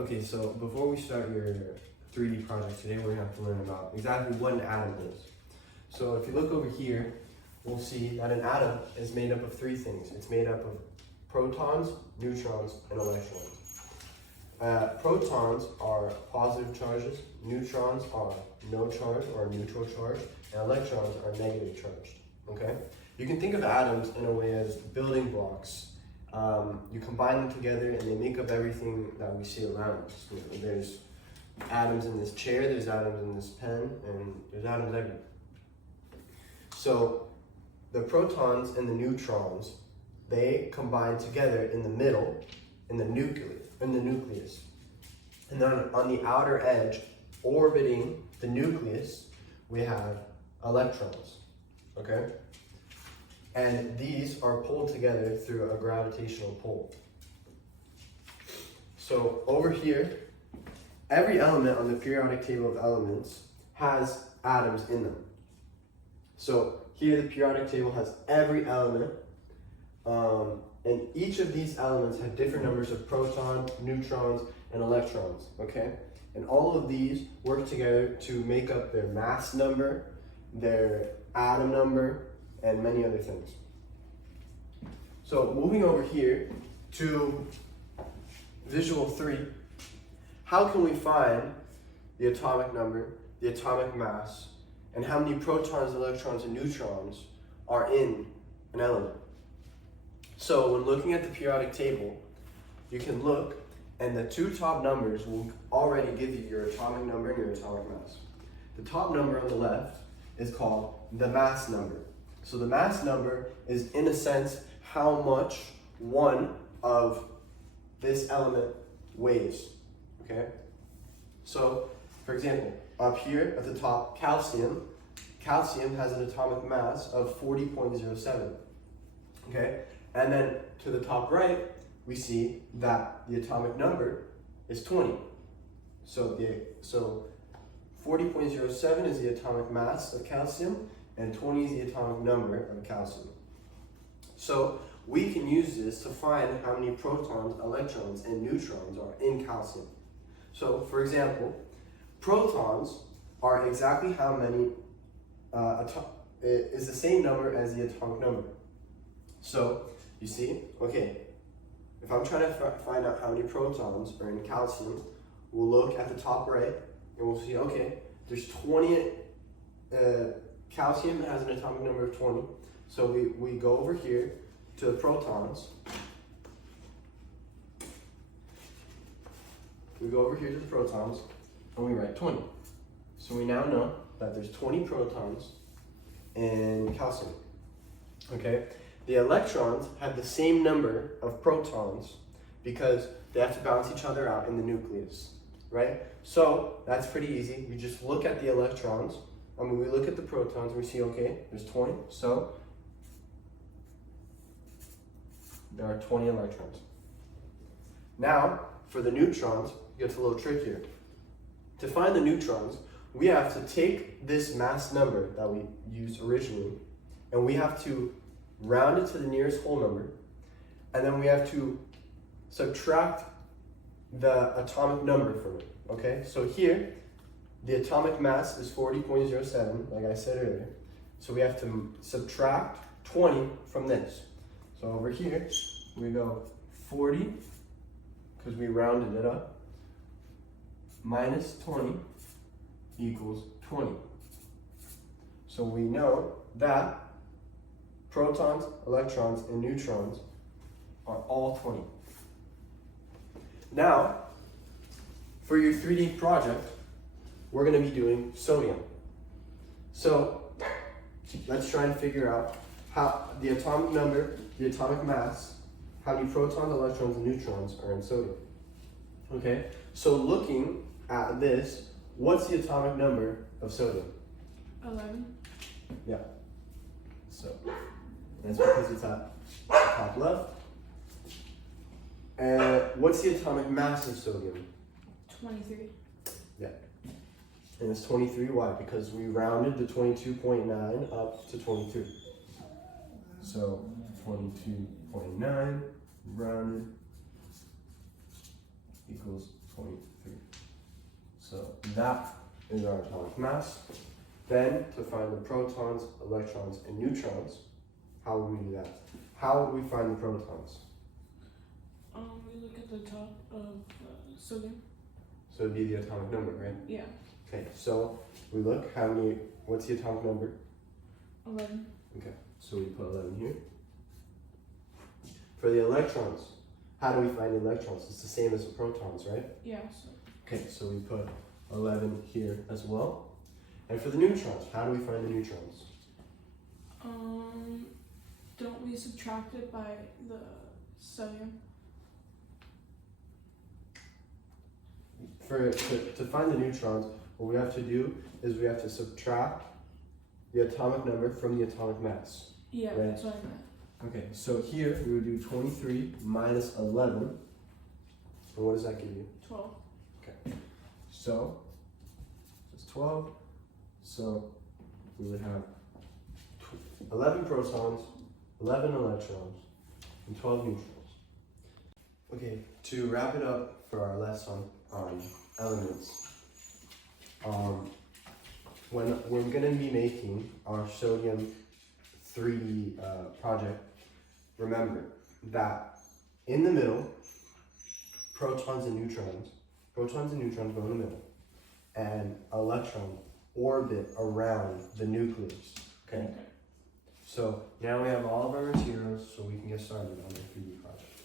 Okay, so before we start your 3D project today, we're gonna have to learn about exactly what an atom is. So if you look over here, we'll see that an atom is made up of three things. It's made up of protons, neutrons, and electrons. Protons are positive charges, neutrons are no charge or neutral charge, and electrons are negative charged, okay? You can think of atoms in a way as building blocks. You combine them together and they make up everything that we see around us. You know, there's atoms in this chair, there's atoms in this pen, and there's atoms everywhere. So the protons and the neutrons, they combine together in the middle, in the nucleus. And then on the outer edge, orbiting the nucleus, we have electrons, okay? And these are pulled together through a gravitational pull. So over here, every element on the periodic table of elements has atoms in them. So here the periodic table has every element, and each of these elements have different numbers of protons, neutrons, and electrons, okay? And all of these work together to make up their mass number, their atom number, and many other things. So moving over here to visual 3, how can we find the atomic number, the atomic mass, and how many protons, electrons, and neutrons are in an element? So when looking at the periodic table, you can look and the two top numbers will already give you your atomic number and your atomic mass. The top number on the left is called the mass number. So the mass number is, in a sense, how much one of this element weighs, okay? So, for example, up here at the top, calcium has an atomic mass of 40.07, okay? And then to the top right, we see that the atomic number is 20. So 40.07 is the atomic mass of calcium, and 20 is the atomic number of calcium. So we can use this to find how many protons, electrons, and neutrons are in calcium. So for example, protons are exactly how many, is the same number as the atomic number. So you see, okay, if I'm trying to find out how many protons are in calcium, we'll look at the top right and we'll see, okay, there's 20, calcium has an atomic number of 20. So we go over here to the protons. We go over here to the protons and we write 20. So we now know that there's 20 protons in calcium, okay? The electrons have the same number of protons because they have to balance each other out in the nucleus, right? So that's pretty easy. We just look at the electrons, and when we look at the protons, we see, okay, there's 20, so there are 20 electrons. Now, for the neutrons, it gets a little trickier. To find the neutrons, we have to take this mass number that we used originally, and we have to round it to the nearest whole number, and then we have to subtract the atomic number from it, okay? So here, the atomic mass is 40.07, like I said earlier. So we have to subtract 20 from this. So over here, we go 40, because we rounded it up, minus 20 equals 20. So we know that protons, electrons, and neutrons are all 20. Now, for your 3D project, we're going to be doing sodium. So let's try and figure out how the atomic number, the atomic mass, how many protons, electrons, and neutrons are in sodium. Okay, so looking at this, what's the atomic number of sodium? 11. Yeah. So that's because it's at the top left. And what's the atomic mass of sodium? 23. Yeah. And it's 23. Why? Because we rounded the 22.9 up to 23. So 22.9 rounded equals 23. So that is our atomic mass. Then to find the protons, electrons, and neutrons, how would we do that? How would we find the protons? We look at the top of sodium. So it'd be the atomic number, right? Yeah. Okay, so we look, what's the atomic number? 11. Okay, so we put 11 here. For the electrons, how do we find the electrons? It's the same as the protons, right? Yeah. So Okay, so we put 11 here as well. And for the neutrons, how do we find the neutrons? don't we subtract it by the sodium? To find the neutrons, what we have to do is we have to subtract the atomic number from the atomic mass. Yeah, Right. that's what I meant. Okay, so here we would do 23 minus 11. And what does that give you? 12. So it's 12. So we would have 11 protons, 11 electrons, and 12 neutrons. Okay, to wrap it up for our lesson on elements, when we're going to be making our sodium 3D project, remember that in the middle, protons and neutrons go in the middle, and electrons orbit around the nucleus. Okay? So now we have all of our materials, so we can get started on the 3D project.